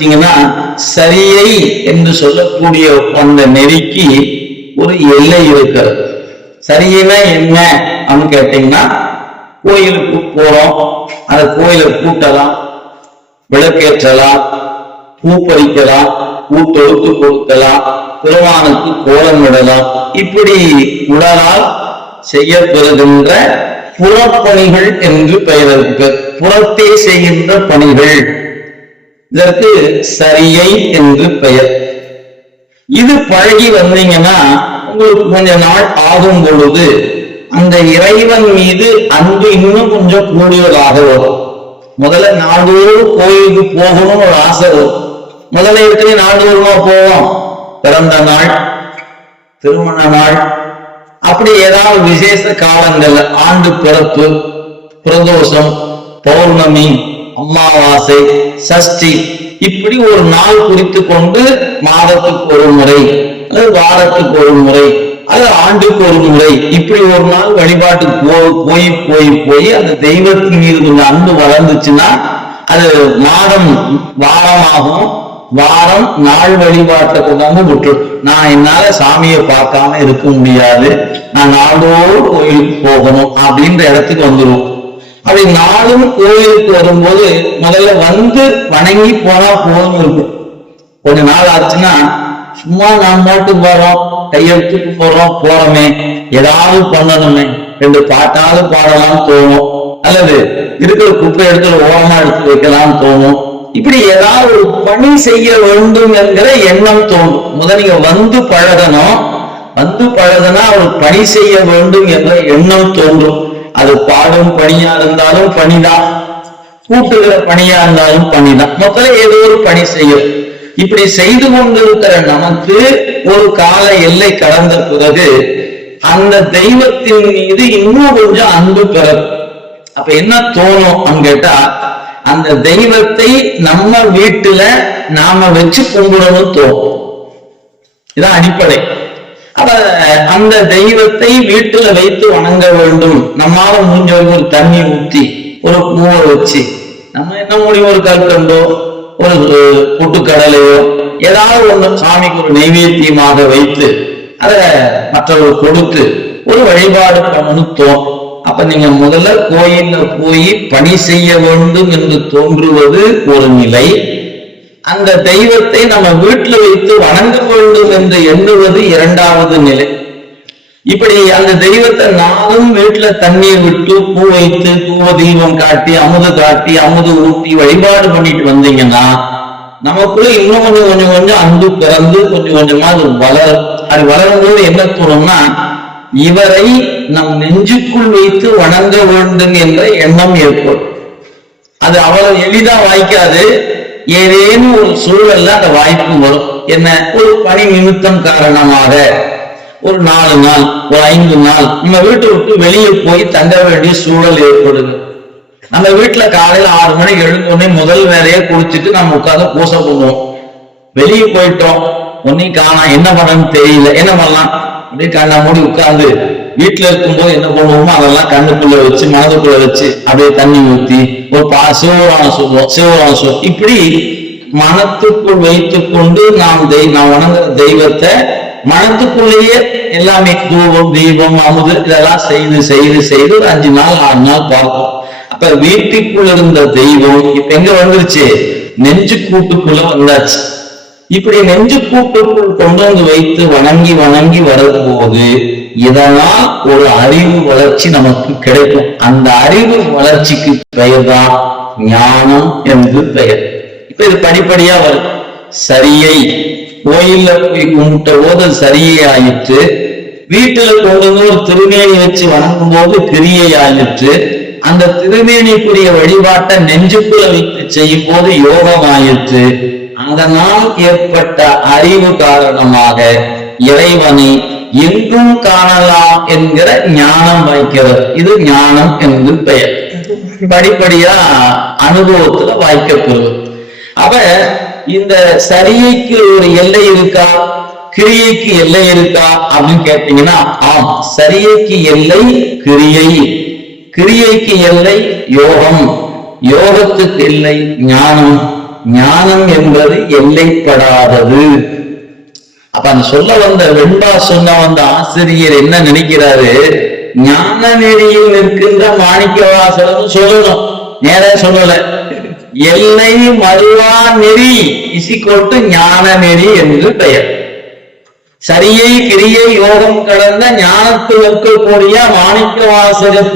கவனிச்சீங்கன்னா சரியை என்று சொல்லக்கூடிய அந்த நெறிக்கு ஒரு எல்லை இருக்கிறது. சரியினா என்ன அப்படின்னு கேட்டீங்கன்னா, கோயிலுக்கு போறோம், அந்த கோயிலை கூட்டலாம், விளக்கேற்றலாம், பூ பறிக்கலாம், பூ தொடுத்து கொடுக்கலாம், பெருமானுக்கு கோலம் விடலாம். இப்படி உடலால் செய்யப்படுகின்ற புறப்பணிகள் என்று பெயர் இருக்கு. புறத்தே செய்கின்ற பணிகள், இதற்கு சரியை என்று பெயர். இது பழகி வந்தீங்கன்னா உங்களுக்கு கொஞ்ச நாள் ஆகும் பொழுது அந்த இறைவன் மீது அன்பு இன்னும் கொஞ்சம் கூடுதலாக வரும். முதல்ல நாள்தோறும் கோயிலுக்கு போகணும் ஒரு ஆசை வரும். முதல்ல எப்படி நாள்தோறுமா போவோம்? பிறந்த நாள், திருமண நாள், அப்படி ஏதாவது விசேஷ காலங்கள்ல, ஆண்டு பிறப்பு, பிரதோஷம், பௌர்ணமி, அமாவாசை, சஷ்டி, இப்படி ஒரு நாள் குறித்து கொண்டு மாதத்துக்கு ஒரு முறை அல்லது வாரத்துக்கு ஒரு முறை அல்லது ஆண்டுக்கு ஒரு முறை இப்படி ஒரு நாள் வழிபாட்டுக்கு போய் போய் போய் அந்த தெய்வத்தின் மீது கொஞ்சம் அன்பு வளர்ந்துச்சுன்னா அது மாதம் வாரமாகும். வாரம் நாள் வழிபாட்டை கொண்டாந்து விட்டுரும். நான் என்னால சாமியை பார்க்காம இருக்க முடியாது, நான் நாளோடு கோயிலுக்கு போகணும் அப்படின்ற இடத்துக்கு வந்துடும். அப்படி நாளும் கோயிலுக்கு வரும்போது முதல்ல வந்து வணங்கி போனா போதும் இருக்கும். கொஞ்ச நாள் ஆச்சுன்னா சும்மா நான் பாட்டு போறோம், கையெழுத்துக்கு போறோமே, ஏதாவது பண்ணணுமே, 2 பாட்டாவது பாடலாம் தோணும், அல்லது இருக்கிற குப்பை எடுத்து ஓரமா எடுத்து வைக்கலாம் தோணும். இப்படி ஏதாவது ஒரு பணி செய்ய வேண்டும் என்கிற எண்ணம் தோணும். முதல் நீங்க வந்து பழகணும், வந்து பழகினா ஒரு பணி செய்ய வேண்டும் என்ற எண்ணம் தோன்றும். அது பாடும் பணியா இருந்தாலும் பணிதான், கூட்டுகிற பணியா இருந்தாலும் பணிதான். முதல்ல ஏதோ ஒரு பணி செய்யும். இப்படி செய்து கொண்டிருக்கிற நமக்கு ஒரு கால எல்லை கடந்த பிறகு அந்த தெய்வத்தின் மீது இன்னும் கொஞ்சம் அன்பு பெறும். அப்ப என்ன தோணும் கேட்டா, அந்த தெய்வத்தை நம்ம வீட்டுல நாம வச்சு கும்பிடணும் தோணும். இதான் அடிப்படை. அப்ப அந்த தெய்வத்தை வீட்டுல வைத்து வணங்க வேண்டும். நம்மால முடிஞ்ச ஒரு தண்ணி ஊற்றி ஒரு பூவை வச்சு, நம்ம என்ன முடியும், ஒரு கற்கண்டோ ஒரு பொட்டுக்கடலையோ ஏதாவது ஒண்ணு சாமிக்கு ஒரு நைவேத்தியமாக வைத்து அதை மற்றவர்கள் கொடுத்து ஒரு வழிபாடு பண்ணணும் தோணும். அப்ப நீங்க முதல்ல கோயில்ல போய் பணி செய்ய வேண்டும் என்று தோன்றுவது ஒரு நிலை. அந்த தெய்வத்தை நம்ம வீட்டுல வைத்து வணங்க வேண்டும் என்று எண்ணுவது இரண்டாவது நிலை. இப்படி அந்த தெய்வத்தை நானும் வீட்டுல தண்ணீர் விட்டு பூ வைத்து பூவ தீபம் காட்டி அமுது காட்டி அமுது ஊட்டி வழிபாடு பண்ணிட்டு வந்தீங்கன்னா நமக்குள்ள இன்னும் கொஞ்சம் அன்பு பிறந்து கொஞ்சம் கொஞ்சமா அது வளரும். அது வளரும் போது என்ன தோணும்னா, இவரை நம் நெஞ்சுக்குள் வைத்து வணங்க வேண்டும் என்ற எண்ணம் ஏற்படும். அது அவ்வளவு எளிதா வாய்க்காது. ஏதேனும் ஒரு சூழல்ல அந்த வாய்ப்பு வரும். என்ன, ஒரு பணி நிமித்தம் காரணமாக ஒரு 4 நாள் ஒரு 5 நாள் நம்ம வீட்டை விட்டு வெளியே போய் தங்க வேண்டிய சூழல் ஏற்படுது. நம்ம வீட்டுல காலையில 6 மணிக்கு எழுந்தோடனே முதல் வேலையை குளிச்சுட்டு நம்ம உட்காந்து பூசை பண்ணுவோம். வெளியே போயிட்டோம், ஒன்னையும் காணா, என்ன பண்ணணும்னு தெரியல, என்ன பண்ணலாம் அப்படியே கண்ணா மூடி உட்கார்ந்து வீட்டுல இருக்கும்போது என்ன பண்ணுவோமோ அதெல்லாம் கண்ணுக்குள்ள வச்சு மனதுக்குள்ள வச்சு அப்படியே தண்ணி ஊத்தி ஒரு சிவபுராணம் சொல்லுவோம். இப்படி மனத்துக்குள் வைத்துக் கொண்டு நாம் வணங்குற தெய்வத்தை மனத்துக்குள்ளேயே எல்லாமே தூபம் தீபம் அமுது இதெல்லாம் செய்து செய்து செய்து ஒரு 5 நாள் 6 நாள் பார்ப்போம். அப்ப வீட்டுக்குள்ள இருந்த தெய்வம் இப்ப எங்க வந்துருச்சு, நெஞ்சு கூட்டுக்குள்ள வந்தாச்சு. இப்படி நெஞ்சு கூட்டுக்குள் கொண்டு வந்து வைத்து வணங்கி வணங்கி வரும்போது இதனால் ஒரு அறிவு வளர்ச்சி நமக்கு கிடைக்கும். அந்த அறிவு வளர்ச்சிக்கு பெயர் தான் ஞானம் என்று பெயர். இப்ப இது படிப்படியா வரும். சரியை கோயில்ல போய் கும்பிட்ட போது சரியை ஆயிற்று, வீட்டுல கொண்டு வந்து ஒரு திருமேனி வச்சு வணங்கும் போது கிரியை ஆயிற்று, அந்த திருமேனிக்குரிய வழிபாட்டை நெஞ்சுக்குள்ள வைத்து செய்யும் போது யோகம் ஆயிற்று. அதனால் ஏற்பட்ட அறிவு காரணமாக இறைவனை எங்கும் காணலாம் என்கிற ஞானம் வாய்க்கிறது. இது ஞானம் என்று பெயர். படிப்படியா அனுபவத்துல வாய்க்கப்படுவது. அப்ப இந்த சரியைக்கு ஒரு எல்லை இருக்கா, கிரியைக்கு எல்லை இருக்கா அப்படின்னு கேட்டீங்கன்னா, ஆம், சரியைக்கு எல்லை கிரியை, கிரியைக்கு எல்லை யோகம், யோகத்துக்கு எல்லை ஞானம், ஞானம் என்பது எல்லைப்படாதது. அப்ப அந்த சொல்ல வந்த வெண்பா சொன்ன வந்த ஆசிரியர் என்ன நினைக்கிறாரு, ஞான நெறியில் நிற்கின்ற மாணிக்கவாசகர்னு சொல்லணும், நேர சொல்லல. எல்லை மறுவா நெறி இசிக்கொட்டு ஞான நெறி என்று பெயர். சரியை கிரியை யோகம் கடந்த ஞானத்தில் இருக்கக்கூடிய மாணிக்கவாசகர்